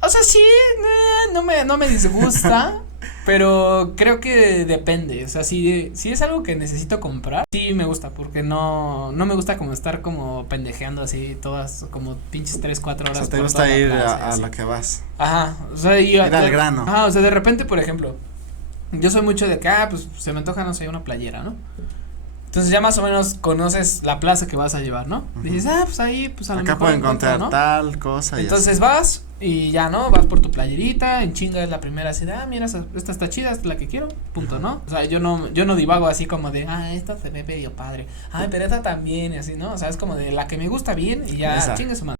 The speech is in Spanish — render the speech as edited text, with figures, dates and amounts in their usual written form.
O sea, sí, no me disgusta, pero creo que depende, o sea, si es algo que necesito comprar, sí me gusta, porque no me gusta como estar como pendejeando así todas como pinches 3, 4 O sea, horas te por gusta toda la ir plaza y a así. lo que vas. Ajá, o sea, Ir al grano. ajá, o sea, de repente, por ejemplo, yo soy mucho de que, pues se me antoja, no sé, una playera, ¿no? Entonces ya más o menos conoces la plaza que vas a llevar, ¿no? Dices, Ujú. pues ahí, pues a lo Acá mejor puedo encuentro, encontrar ¿no? tal cosa y así. Entonces vas y ya, ¿no? Vas por tu playerita, en chinga es la primera así de, mira, esta está chida, esta es la que quiero, punto, Ujú. ¿no? O sea, yo no divago así como de, esta se ve medio padre, pero esta también y así, ¿no? O sea, es como de la que me gusta bien y ya, Esa. chingue su madre.